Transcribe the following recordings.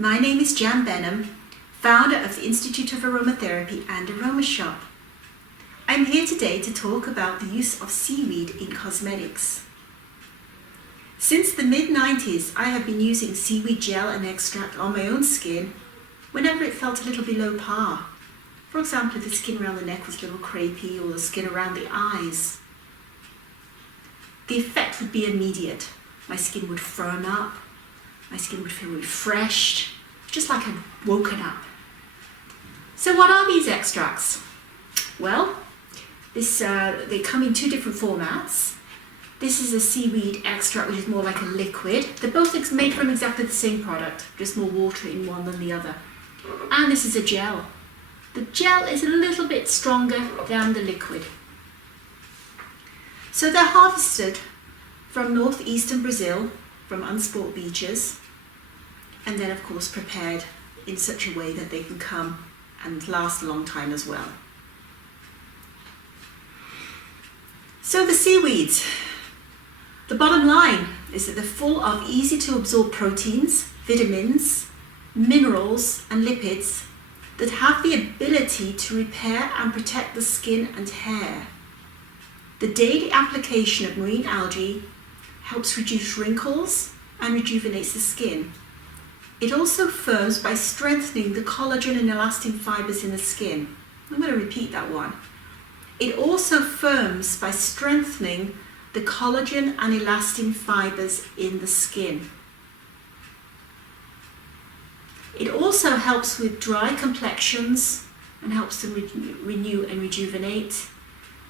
My name is Jan Benham, founder of the Institute of Aromatherapy and Aroma Shop. I'm here today to talk about the use of seaweed in cosmetics. Since the mid-90s, I have been using seaweed gel and extract on my own skin whenever it felt a little below par. For example, if the skin around the neck was a little crepey or the skin around the eyes. The effect would be immediate. My skin would firm up, my skin would feel refreshed, just like I'd woken up. So what are these extracts? Well, they come in two different formats. This is a seaweed extract, which is more like a liquid. They're both made from exactly the same product, just more water in one than the other. And this is a gel. The gel is a little bit stronger than the liquid. So they're harvested from northeastern Brazil, from unsport beaches, and then of course prepared in such a way that they can come and last a long time as well. So the seaweeds, the bottom line is that they're full of easy to absorb proteins, vitamins, minerals and lipids that have the ability to repair and protect the skin and hair. The daily application of marine algae helps reduce wrinkles and rejuvenates the skin. It also firms by strengthening the collagen and elastin fibers in the skin. I'm going to repeat that one. It also firms by strengthening the collagen and elastin fibers in the skin. It also helps with dry complexions and helps them renew and rejuvenate.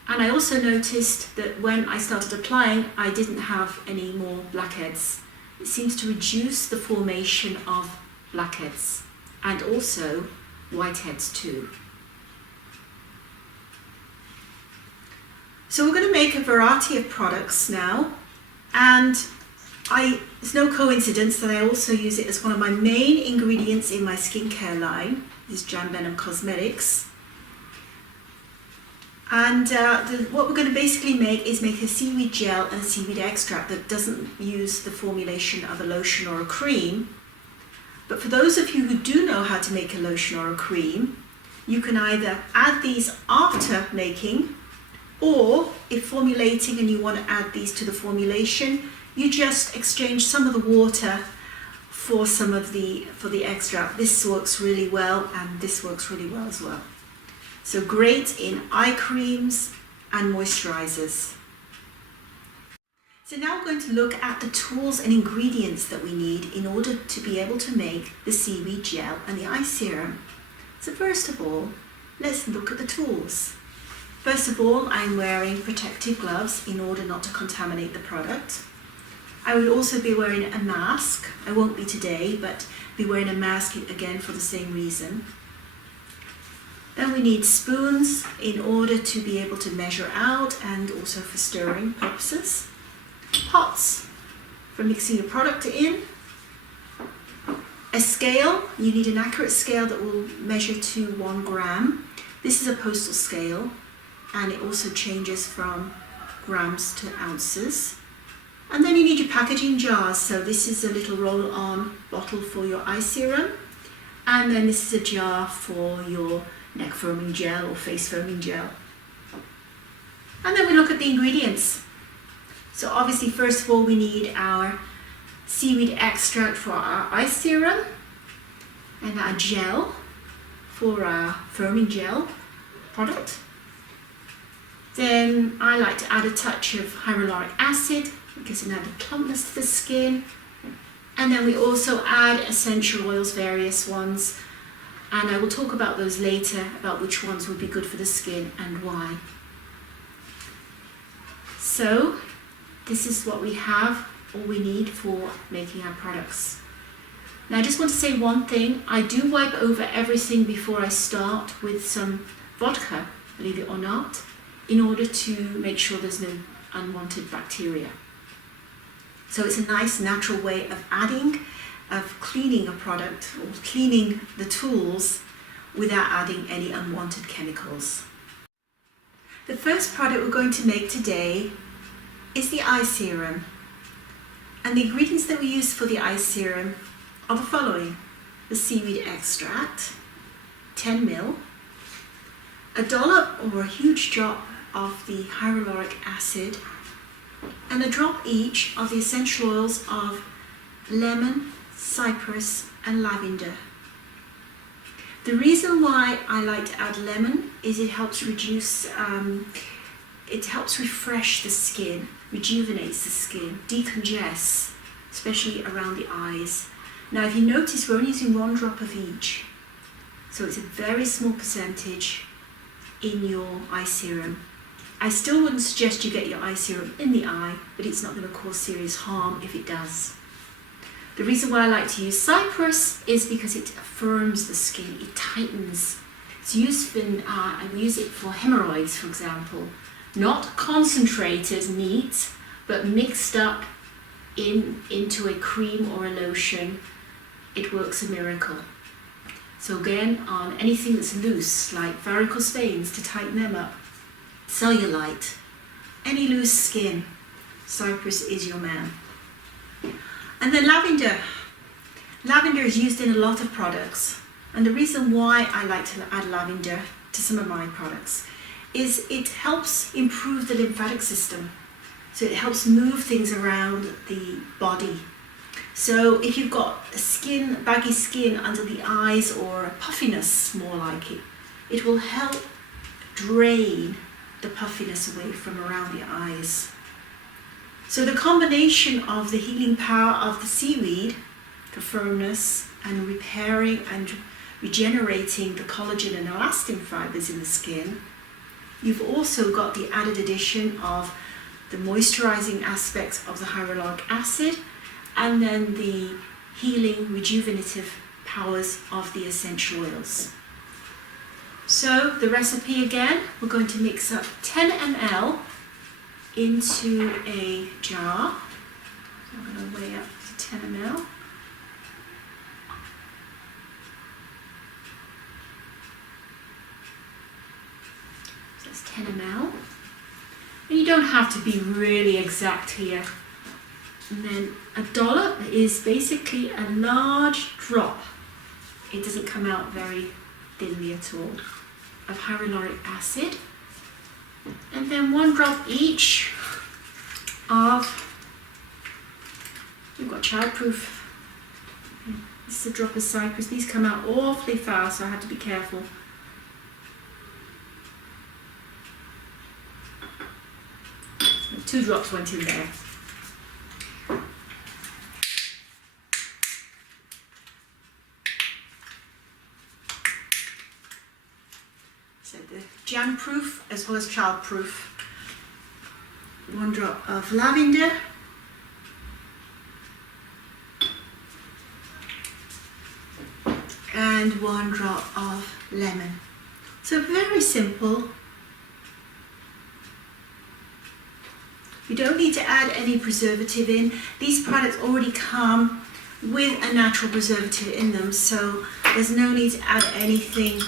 And I also noticed that when I started applying, I didn't have any more blackheads. It seems to reduce the formation of blackheads and also whiteheads too. So we're going to make a variety of products now, and it's no coincidence that I also use it as one of my main ingredients in my skincare line. This is Jan Benham Cosmetics. And what we're going to basically make is make a seaweed gel and a seaweed extract that doesn't use the formulation of a lotion or a cream. But for those of you who do know how to make a lotion or a cream, you can either add these after making, or if formulating and you want to add these to the formulation, you just exchange some of the water for the extract. This works really well, and this works really well as well. So great in eye creams and moisturizers. So now we're going to look at the tools and ingredients that we need in order to be able to make the seaweed gel and the eye serum. So first of all, let's look at the tools. First of all, I'm wearing protective gloves in order not to contaminate the product. I will also be wearing a mask. I won't be today, but be wearing a mask again for the same reason. Then we need spoons in order to be able to measure out and also for stirring purposes. Pots for mixing your product in. A scale, you need an accurate scale that will measure to 1 gram. This is a postal scale, and it also changes from grams to ounces. And then you need your packaging jars. So this is a little roll-on bottle for your eye serum, and then this is a jar for your neck foaming gel or face foaming gel. And then we look at the ingredients. So obviously, first of all, we need our seaweed extract for our eye serum and our gel for our firming gel product. Then I like to add a touch of hyaluronic acid. It gives an added plumpness to the skin. And then we also add essential oils, various ones. And I will talk about those later, about which ones would be good for the skin and why. So this is what we have, all we need for making our products. Now I just want to say one thing. I do wipe over everything before I start with some vodka, believe it or not, in order to make sure there's no unwanted bacteria. So it's a nice natural way of cleaning a product or cleaning the tools without adding any unwanted chemicals. The first product we're going to make today is the eye serum. And the ingredients that we use for the eye serum are the following. the seaweed extract, 10 ml, a dollop or a huge drop of the hyaluronic acid, and a drop each of the essential oils of lemon, cypress, and lavender. The reason why I like to add lemon is it helps refresh the skin, rejuvenates the skin, decongests, especially around the eyes. Now if you notice, we're only using 1 drop of each, so it's a very small percentage in your eye serum. I still wouldn't suggest you get your eye serum in the eye, but it's not going to cause serious harm if it does. The reason why I like to use cypress is because it firms the skin, it tightens. It's used in, I use it for hemorrhoids, for example. Not concentrated neat, but mixed up into a cream or a lotion. It works a miracle. So again, on anything that's loose, like varicose veins, to tighten them up, cellulite, any loose skin, cypress is your man. And then lavender. Lavender is used in a lot of products, and the reason why I like to add lavender to some of my products is it helps improve the lymphatic system. So it helps move things around the body. So if you've got a baggy skin under the eyes, or a puffiness more like it, it will help drain the puffiness away from around the eyes. So the combination of the healing power of the seaweed, the firmness, and repairing and regenerating the collagen and elastin fibers in the skin, you've also got the added addition of the moisturizing aspects of the hyaluronic acid, and then the healing, rejuvenative powers of the essential oils. So the recipe again, we're going to mix up 10 ml into a jar. So I'm going to weigh up to 10 ml. So that's 10 ml. And you don't have to be really exact here. And then a dollop is basically a large drop. It doesn't come out very thinly at all, of hyaluronic acid. And then 1 drop each of, we've got childproof. This is a drop of cypress. These come out awfully fast, so I have to be careful. So 2 drops went in there. So the jam-proof as well as child-proof. 1 drop of lavender. And 1 drop of lemon. So very simple. You don't need to add any preservative in. These products already come with a natural preservative in them, so there's no need to add anything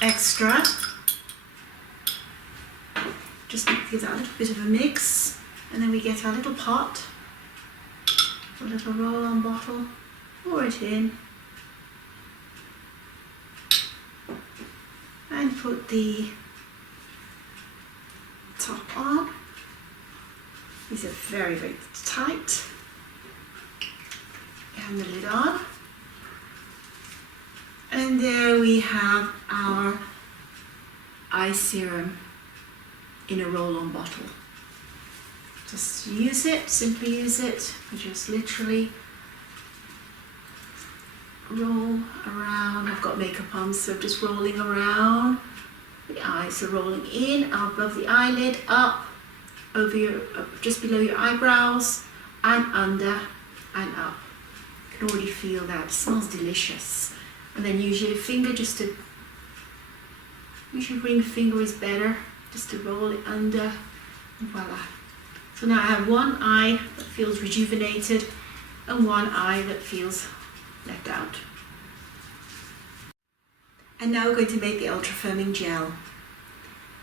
extra. Just give that a little bit of a mix, and then we get our little pot, a little roll-on bottle, pour it in, and put the top on. These are very, very tight. And the lid on. And there we have our eye serum in a roll-on bottle. Just use it, simply use it. You just literally roll around. I've got makeup on, so just rolling around. The eyes are rolling in, above the eyelid, up, over your, just below your eyebrows, and under and up. You can already feel that. It smells delicious. And then use your finger just to, use your ring finger is better, just to roll it under, and voila. So now I have 1 eye that feels rejuvenated and 1 eye that feels left out. And now we're going to make the ultra firming gel.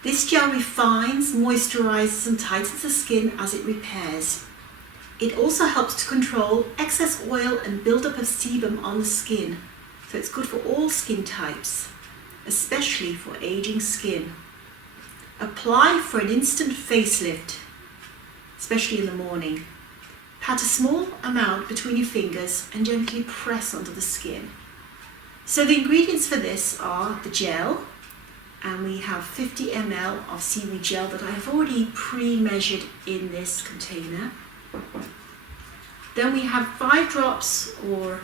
This gel refines, moisturizes and tightens the skin as it repairs. It also helps to control excess oil and buildup of sebum on the skin. So it's good for all skin types, especially for aging skin. Apply for an instant facelift, especially in the morning. Pat a small amount between your fingers and gently press onto the skin. So the ingredients for this are the gel, and we have 50 ml of seaweed gel that I have already pre-measured in this container. Then we have 5 drops or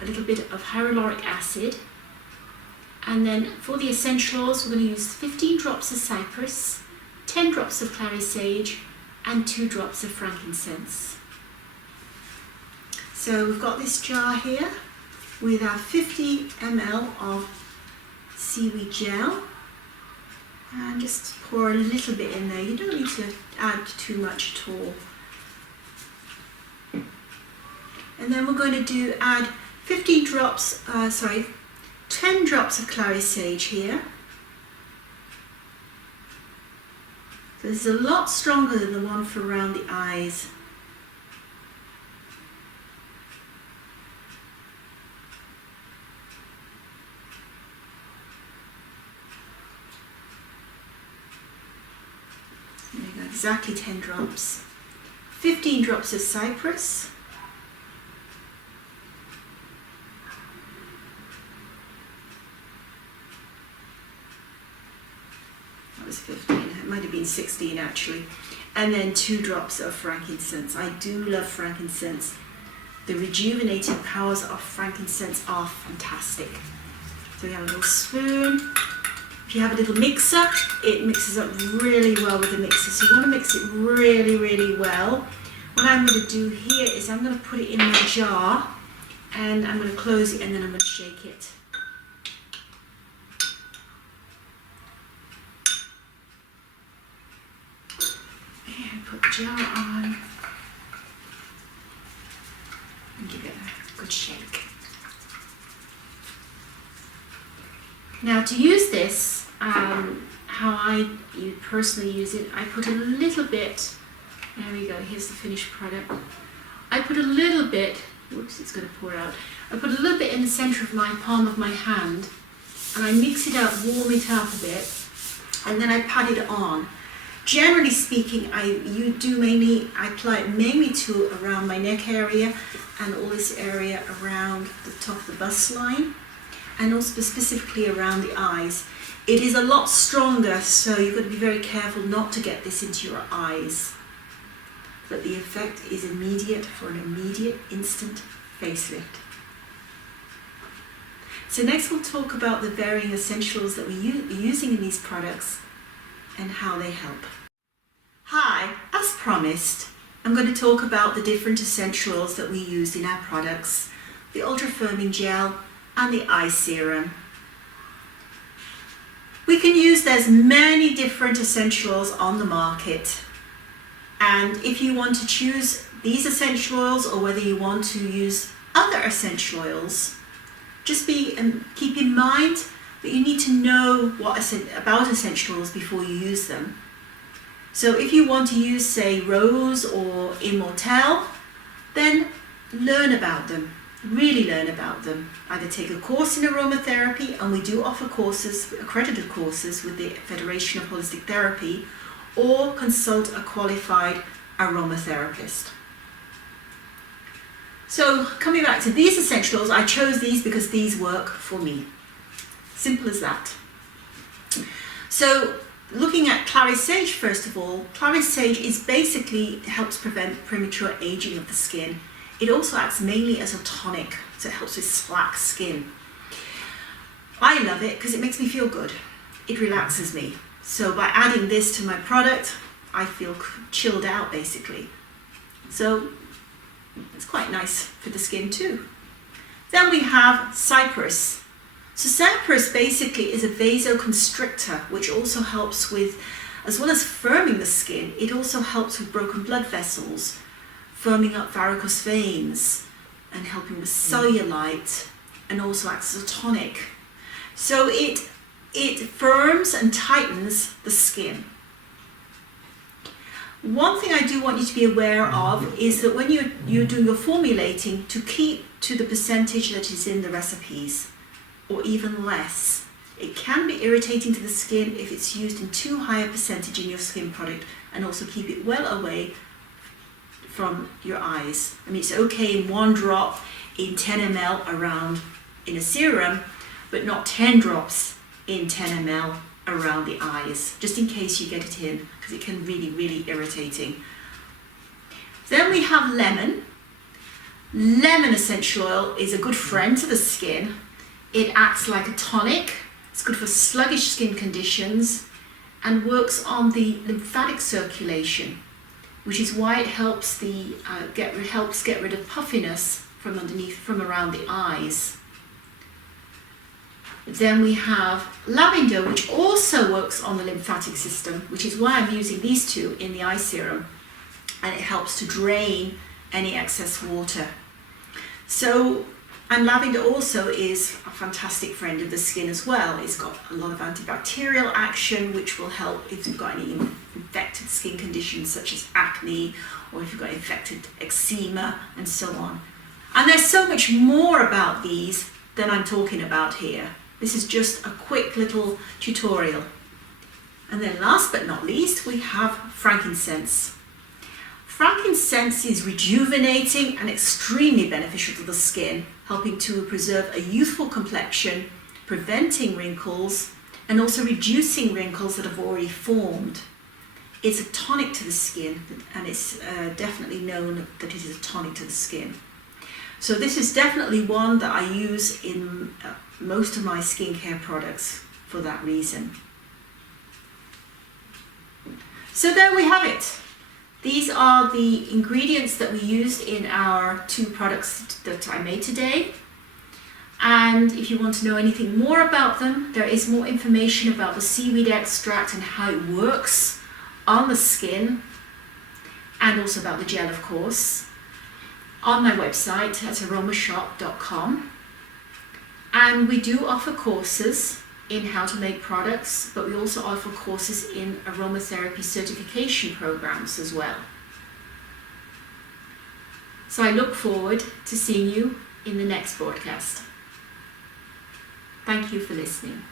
a little bit of hyaluronic acid. And then for the essential oils, we're going to use 15 drops of cypress, 10 drops of clary sage, and 2 drops of frankincense. So we've got this jar here with our 50 ml of seaweed gel. And just pour a little bit in there. You don't need to add too much at all. And then we're going to add 10 drops of clary sage here. So this is a lot stronger than the one for around the eyes. There you go, exactly 10 drops. 15 drops of cypress. That was 15, it might have been 16 actually. And then 2 drops of frankincense. I do love frankincense. The rejuvenating powers of frankincense are fantastic. So we have a little spoon. If you have a little mixer, it mixes up really well with the mixer. So you want to mix it really, really well. What I'm going to do here is I'm going to put it in my jar and I'm going to close it and then I'm going to shake it. And put the jar on and give it a good shake. Now to use this, how I personally use it, I put a little bit, there we go, here's the finished product. I put a little bit, whoops, it's going to pour out. I put a little bit in the center of my palm of my hand and I mix it up, warm it up a bit, and then I pat it on. Generally speaking, I apply it mainly to around my neck area and all this area around the top of the bust line, and also specifically around the eyes. It is a lot stronger, so you've got to be very careful not to get this into your eyes. But the effect is immediate for an immediate, instant facelift. So next we'll talk about the varying essentials that we're using in these products and how they help. Hi, as promised, I'm going to talk about the different essentials that we use in our products, the ultra firming gel and the eye serum. We can use, there's many different essential oils on the market, and if you want to choose these essential oils or whether you want to use other essential oils, just keep in mind that you need to know about essential oils before you use them. So if you want to use, say, rose or immortelle, then learn about them. Really learn about them. Either take a course in aromatherapy, and we do offer courses, accredited courses with the Federation of Holistic Therapy, or consult a qualified aromatherapist. So coming back to these essentials, I chose these because these work for me. Simple as that. So looking at clary sage first of all, clary sage helps prevent premature aging of the skin. It also acts mainly as a tonic, so it helps with slack skin. I love it because it makes me feel good. It relaxes me. So by adding this to my product, I feel chilled out basically. So it's quite nice for the skin too. Then we have cypress. So cypress basically is a vasoconstrictor, which also helps with, as well as firming the skin, it also helps with broken blood vessels, firming up varicose veins and helping with cellulite, and also acts as a tonic. So it firms and tightens the skin. One thing I do want you to be aware of is that when you're doing your formulating, to keep to the percentage that is in the recipes. or even less. It can be irritating to the skin if it's used in too high a percentage in your skin product, and also keep it well away from your eyes. I mean, it's okay in 1 drop in 10 ml around in a serum, but not 10 drops in 10 ml around the eyes, just in case you get it in, because it can really irritating. Then we have lemon. Lemon essential oil is a good friend to the skin. It acts like a tonic. It's good for sluggish skin conditions and works on the lymphatic circulation, which is why it helps get rid of puffiness from around the eyes. Then we have lavender, which also works on the lymphatic system, which is why I'm using these two in the eye serum, and it helps to drain any excess water. And lavender also is a fantastic friend of the skin as well. It's got a lot of antibacterial action, which will help if you've got any infected skin conditions such as acne, or if you've got infected eczema and so on. And there's so much more about these than I'm talking about here. This is just a quick little tutorial. And then last but not least, we have frankincense. Frankincense is rejuvenating and extremely beneficial to the skin, helping to preserve a youthful complexion, preventing wrinkles, and also reducing wrinkles that have already formed. It's a tonic to the skin, and it's definitely known that it is a tonic to the skin. So this is definitely one that I use in most of my skincare products for that reason. So there we have it. These are the ingredients that we used in our 2 products that I made today. And if you want to know anything more about them, there is more information about the seaweed extract and how it works on the skin, and also about the gel, of course, on my website at aromashop.com. And we do offer courses in how to make products, but we also offer courses in aromatherapy certification programs as well. So I look forward to seeing you in the next broadcast. Thank you for listening.